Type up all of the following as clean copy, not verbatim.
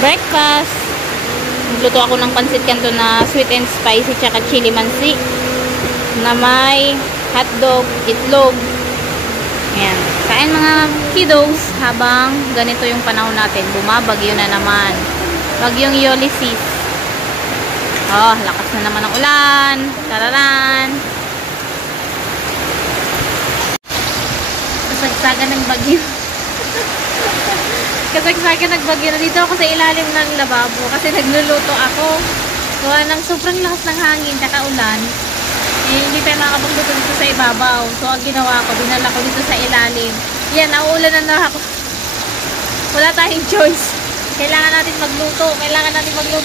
breakfast. Nagluto ako ng pansit canton na sweet and spicy tsaka chili mansi na may hotdog, itlog. Ayan. Kain mga kiddos habang ganito yung panahon natin. Bumabagyo na naman. Bagyong Ulysses. Oh, lakas na naman ng ulan. Tararan. Kasagsagan ng bagyo. Kasagsagan ng bagyo. Nandito ako sa ilalim ng lababo kasi nagluluto ako. Gawa ng sobrang lakas ng hangin tsaka ulan. Hindi tayo makakapagluto dito sa ibabaw. So, ang ginawa ko, dinala ko dito sa ilalim. Yan, nauulan na ako. Wala tayong choice. Kailangan natin magluto.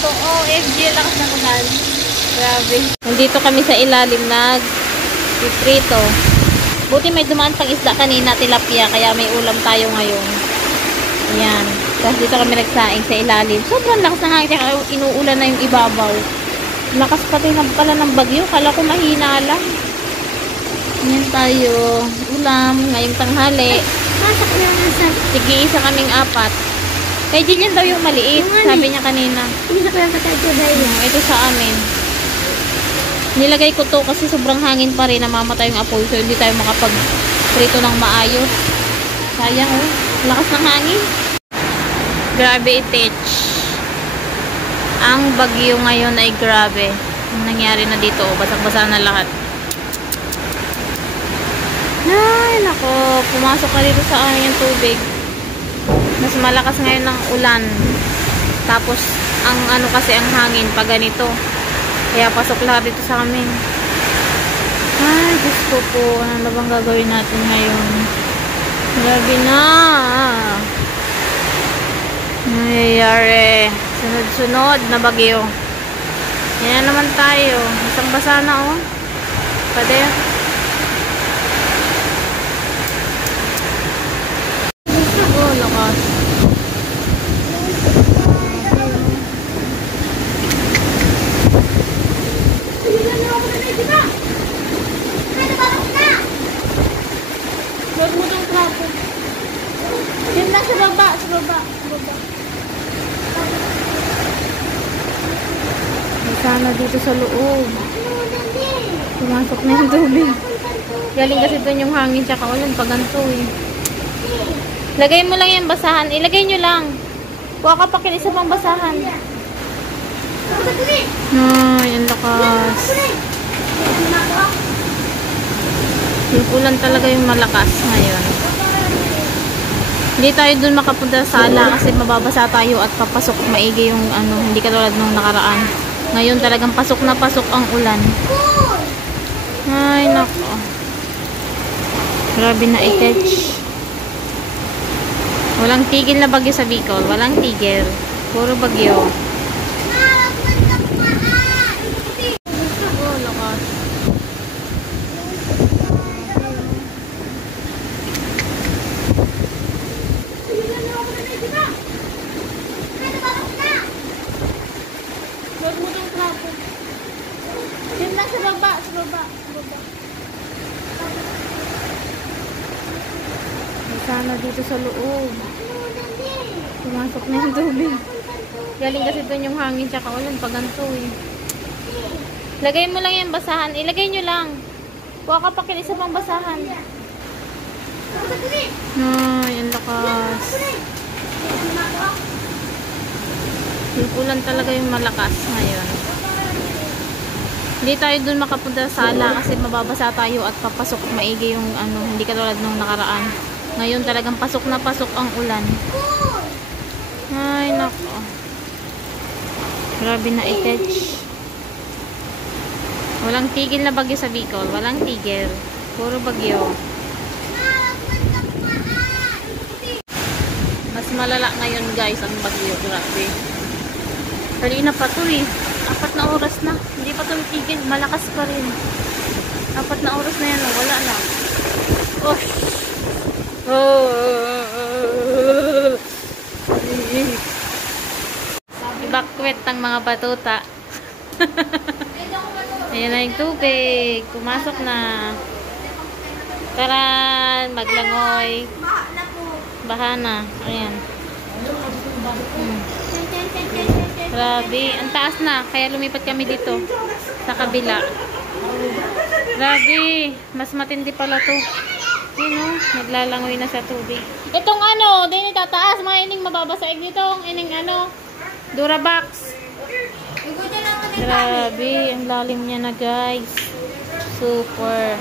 OMG, lakas ng ulan. Grabe. Nandito kami sa ilalim, nag-prito. Buti may dumaan pang isda kanina, tilapia, kaya may ulam tayo ngayon. Ayan. Tapos dito kami nagsaing sa ilalim. Sobrang lakas ng hangin, kaya inuulan na yung ibabaw. Lakas pati pala ng bagyo. Kala ko mahina lang. Yan tayo. Ulam. Ngayong tanghali. Tig-iisa kaming 4. Kay Jillian daw yung maliit. Sabi niya kanina. Ito sa amin. Nilagay ko to kasi sobrang hangin pa rin. Namamatay yung apoy. So hindi tayo makapag-prito ng maayos. Sayang oh. Lakas ng hangin. Grabe itech. Ang bagyo ngayon ay grabe. Ang nangyari na dito, basang-basa na lahat. Ay, nako. Pumasok na dito sa amin yung tubig. Mas malakas ngayon ng ulan. Tapos, ang ano kasi ang hangin pag ganito. Kaya pasok lahat dito sa amin. Ay, Diyos ko po. Ano bang gagawin natin ngayon? Grabe na. Nangyayari. Sunod-sunod na bagyo. Yan na naman tayo. Basang-basa na oh. Pwede. Oh, lakas. Huwag mo ng trapo. Yan lang sa baba. Sana dito sa loob. Pumasok na yung tubig. Galing kasi doon yung hangin tsaka ulan pag ganito eh. Lagay mo lang yung basahan. Ilagay nyo lang. Kuha ka pa isa pang basahan. Ay, ang lakas. Yung ulan talaga yung malakas ngayon. Hindi tayo doon makapunta sa sala kasi mababasa tayo at papasok maigi yung ano, hindi katulad nung nakaraan. Ngayon talagang pasok na pasok ang ulan. Ay, nako. Grabe na itech. Walang tigil na bagyo sa Bicol. Walang tigil. Puro bagyo. Oh, lakas. Huwag mo ng trapo. Yun lang sa baba. Sana dito sa loob. Pumasok na yung tubig. Galing kasi doon yung hangin tsaka ulan pag ganito eh. Lagay mo lang yung basahan. Ilagay nyo lang. Kuha ka pa isa pang basahan. Ay, ang lakas. Yung ulan talaga yung malakas ngayon. Hindi tayo dun makapunta sa sala kasi mababasa tayo at papasok maigi yung ano, hindi katulad nung nakaraan. Ngayon talagang pasok na pasok ang ulan. Ay, nako. Grabe na itech. Walang tigil na bagyo sa Bicol. Walang tigil. Puro bagyo. Mas malala ngayon guys ang bagyo. Grabe. Kanina pa to eh. 4 na oras na. Hindi pa to tigil. Malakas pa rin. 4 na oras na yan. Wala na. Oh. Ibakwet ang mga batuta. Ayan na yung tubig. Pumasok na. Taran, maglangoy. Baha na. Ayan. Grabe, ang taas na. Kaya lumipat kami dito sa kabila. Grabe, mas matindi pala to. Yun o, naglalangoy na sa tubig. Itong ano, din itataas. Mga ining mababasaig dito. Ining ano, Durabox. Grabe, ang lalim niya na guys. Super.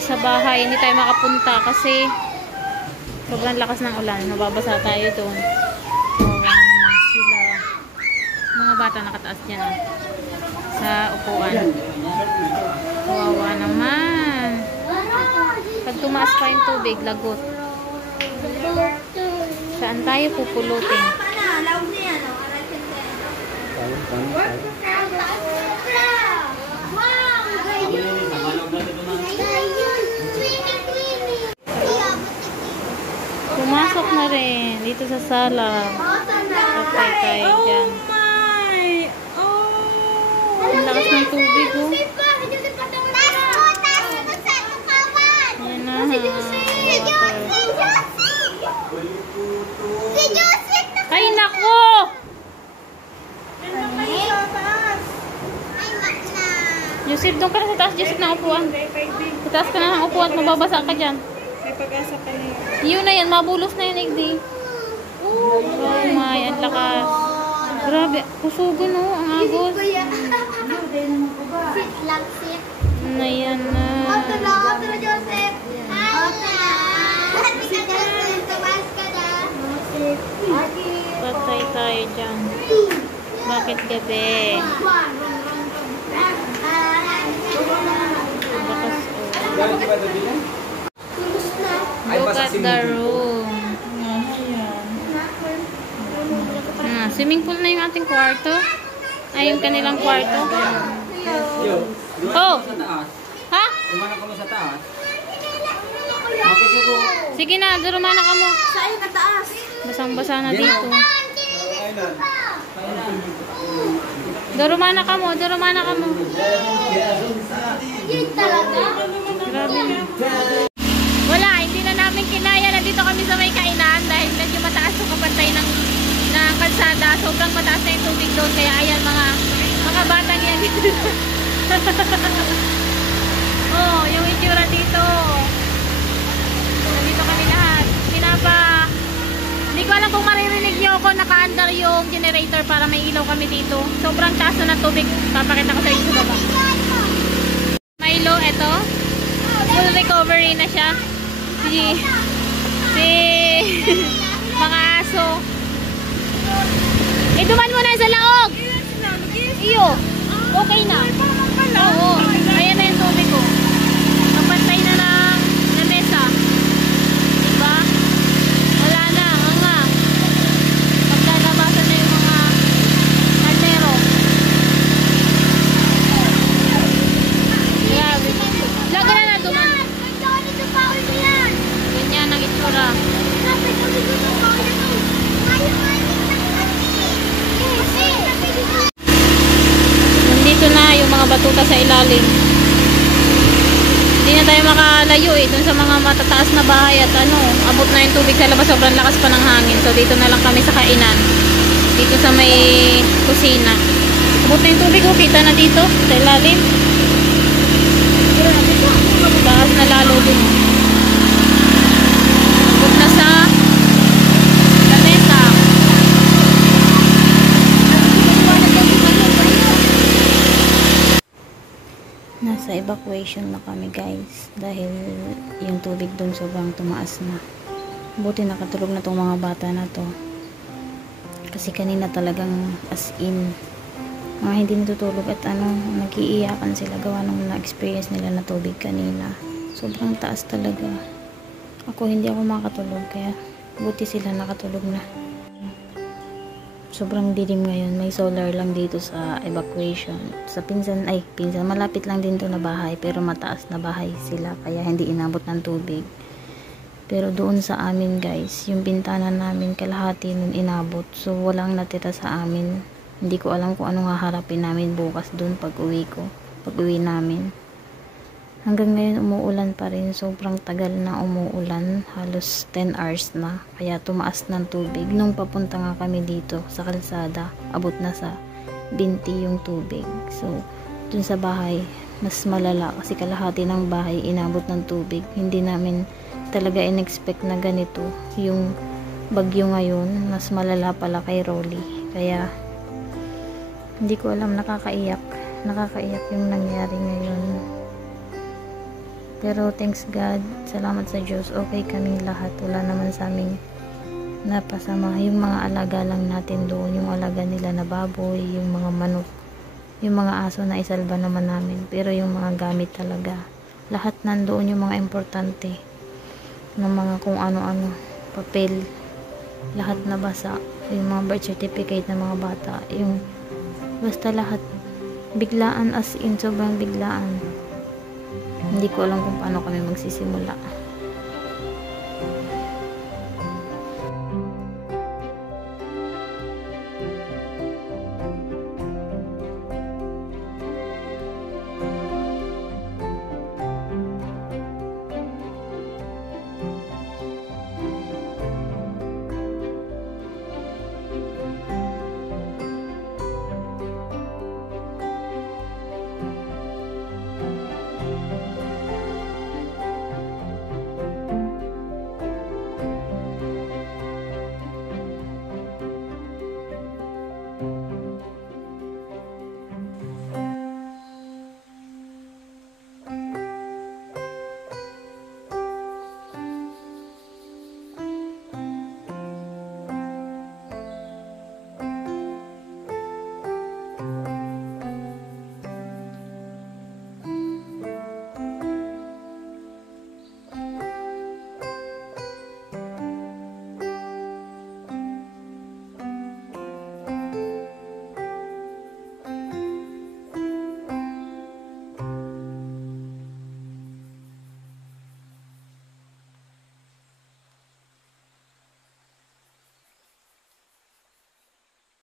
Sa bahay, hindi tayo makapunta kasi sobrang lakas ng ulan. Mababasa tayo doon. Mga bata nakataas dyan sa upuan. Kawawa naman. Pag tumaas pa yung tubig, lagot. Saan tayo pupulutin? Pumasok na rin dito sa sala. Patay tayo dyan. Ang lakas ng tubig, oh. Yan na, water. Ay, nako! Joseph, doon ka na sa taas, Joseph, ng upuan. Sa taas ka na ng upuan, mababasa ka dyan. May pag-asa pa niya. Yun na yan, mabulos na yan, Igdi. Oh my, ang lakas. Grabe, kusugan, oh, ang agos. Sit lang, sit. Na yan na. Oto na, Joseph. Sit ka na, tumas ka na. Patay tayo dyan. Bakit gabi? Bakas, oh. Look at the room. Swimming pool na yung ating kwarto. Ay, yung kanilang kwarto. Oh! Ha? Lumana ka mo sa taas. Sige na, durumana ka mo. Saan ka taas? Basang-basa na dito. Durumana ka mo, durumana ka mo. Yun talaga? Grabe na. Wala, hindi na namin kinaya na dito kami sa may kainan dahil medyo mataas yung kapantay ng kalsada. Sobrang mataas na yung tubig doon. Kaya ayan mga batang yan. Oh, yung itsura dito. Nandito kami lahat. Hindi ko alam kung maririnig nyo ako. Naka-under yung generator para may ilaw kami dito. Sobrang taas na ng tubig. Papakita ko sa inyo sa baba. Milo, eto. Full recovery na siya. Si mga aso. Duman mo na sa laog. Iyo. Okay na. Oo. Ayan na yung tubig ko. Kapantay na ng lamesa. Diba? Wala na. Nga. Magdalabasan na yung mga kaldero. Grabe. Laga na na duman. Ganyan ang itsura. Nandito na yung mga batuta sa ilalim. Hindi na tayo makalayo dun sa mga matataas na bahay at abot na yung tubig sa labas, sobrang lakas pa ng hangin. So dito na lang kami sa kainan. Dito sa may kusina. Abot na yung tubig, kita na dito sa ilalim. Taas na lalo dun. Abot na sa lamesa. Nasa evacuation na kami guys dahil yung tubig doon sobrang tumaas na. Buti nakatulog na tong mga bata na to kasi kanina talagang as in mga hindi natutulog at nag-iiyakan sila gawa nung na-experience nila na tubig kanina. Sobrang taas talaga. Ako hindi ako makatulog kaya buti sila nakatulog na. Sobrang dilim ngayon. May solar lang dito sa evacuation. Sa pinsan, malapit lang din to na bahay. Pero mataas na bahay sila. Kaya hindi inabot ng tubig. Pero doon sa amin guys, yung bintana namin kalahati nun inabot. So walang natira sa amin. Hindi ko alam kung anong haharapin namin bukas doon pag uwi ko. Pag uwi namin. Hanggang ngayon umuulan pa rin, sobrang tagal na umuulan, halos 10 hours na, kaya tumaas ng tubig. Nung papunta nga kami dito sa kalsada, abot na sa binti yung tubig. So, dun sa bahay, mas malala kasi kalahati ng bahay inabot ng tubig. Hindi namin talaga in-expect na ganito yung bagyo ngayon, mas malala pala kay Rolly. Kaya, hindi ko alam, nakakaiyak yung nangyari ngayon. Pero thanks God, salamat sa Diyos, okay kaming lahat, wala naman sa aming napasama. Yung mga alaga lang natin doon, yung alaga nila na baboy, yung mga manok, yung mga aso na isalba naman namin. Pero yung mga gamit talaga, lahat nandoon, yung mga importante ng mga kung ano-ano, papel, lahat nabasa, yung mga birth certificate ng mga bata, yung basta lahat biglaan, as in sobrang biglaan. Hindi ko alam kung paano kami magsisimula.